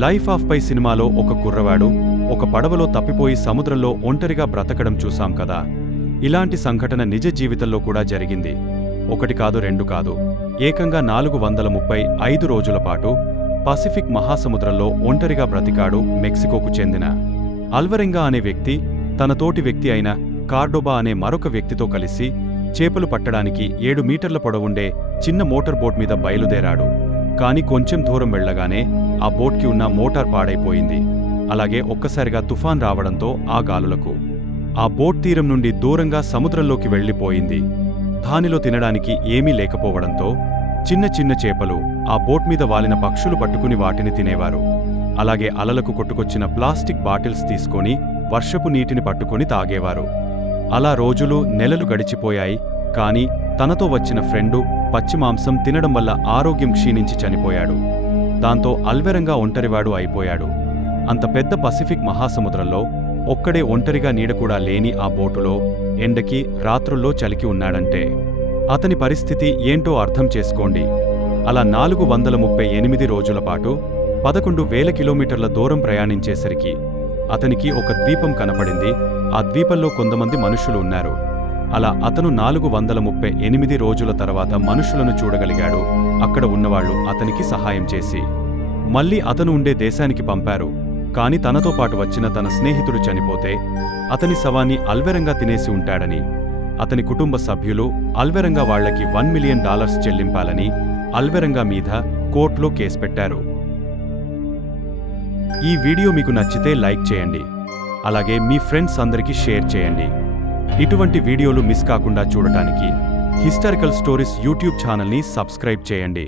Life of పై సినిమాలో ఒక కుర్రవాడు ఒక పడవలో తప్పిపోయి సముద్రంలో ఒంటరిగా బ్రతకడం చూసాం కదా. ఇలాంటి సంఘటన నిజ జీవితంలో కూడా జరిగింది. ఒకటి కాదు, రెండు కాదు, ఏకంగా 435 రోజుల పాటు పసిఫిక్ మహాసముద్రంలో ఒంటరిగా బ్రతికాడు మెక్సికోకు చెందిన అల్వరెంగా అనే వ్యక్తి. తన తోటి వ్యక్తి అయిన కార్డోబా అనే మరొక వ్యక్తితో కలిసి చేపలు పట్టడానికి 7 మీటర్ల పొడవుండే చిన్న మోటార్ బోట్ మీద బయలుదేరాడు. కాని కొంచెం దూరం వెళ్లగానే ఆ బోట్కి ఉన్న మోటార్ పాడైపోయింది. అలాగే ఒక్కసారిగా తుఫాన్ రావడంతో ఆ గాలులకు ఆ బోట్ తీరం నుండి దూరంగా సముద్రంలోకి వెళ్లిపోయింది. దానిలో తినడానికి ఏమీ లేకపోవడంతో చిన్న చిన్న చేపలు ఆ బోట్ మీద వాలిన పక్షులు పట్టుకుని వాటిని తినేవారు. అలాగే అలలకు కొట్టుకొచ్చిన ప్లాస్టిక్ బాటిల్స్ తీసుకొని వర్షపు నీటిని పట్టుకొని తాగేవారు. అలా రోజులు నెలలు గడిచిపోయాయి. కాని తనతో వచ్చిన ఫ్రెండు పచ్చి మాంసం తినడం వల్ల ఆరోగ్యం క్షీణించి చనిపోయాడు. దాంతో అల్వెరంగా ఒంటరివాడు అయిపోయాడు. అంత పెద్ద పసిఫిక్ మహాసముద్రంలో ఒక్కడే ఒంటరిగా నీడకూడా లేని ఆ బోటులో ఎండకి రాత్రుల్లో చలికి ఉన్నాడంటే అతని పరిస్థితి ఏంటో అర్థం చేసుకోండి. అలా 438 రోజుల పాటు 11,000 కిలోమీటర్ల దూరం ప్రయాణించేసరికి అతనికి ఒక ద్వీపం కనపడింది. ఆ ద్వీపంలో కొంతమంది మనుషులు ఉన్నారు. అలా అతను 438 రోజుల తర్వాత మనుషులను చూడగలిగాడు. అక్కడ ఉన్నవాళ్లు అతనికి సహాయం చేసి మళ్లీ అతను ఉండే దేశానికి పంపారు. కాని తనతో పాటు వచ్చిన తన స్నేహితుడు చనిపోతే అతని శవాన్ని అల్వెరంగా తినేసి ఉంటాడని అతని కుటుంబ సభ్యులు అల్వెరంగా వాళ్లకి $1 మిలియన్ చెల్లింపాలని అల్వెరంగా మీద కోర్టులో కేసు పెట్టారు. ఈ వీడియో మీకు నచ్చితే లైక్ చేయండి. అలాగే మీ ఫ్రెండ్స్ అందరికీ షేర్ చేయండి. ఇటువంటి వీడియోలు మిస్ కాకుండా చూడటానికి హిస్టారికల్ స్టోరీస్ యూట్యూబ్ ఛానల్ని సబ్స్క్రైబ్ చేయండి.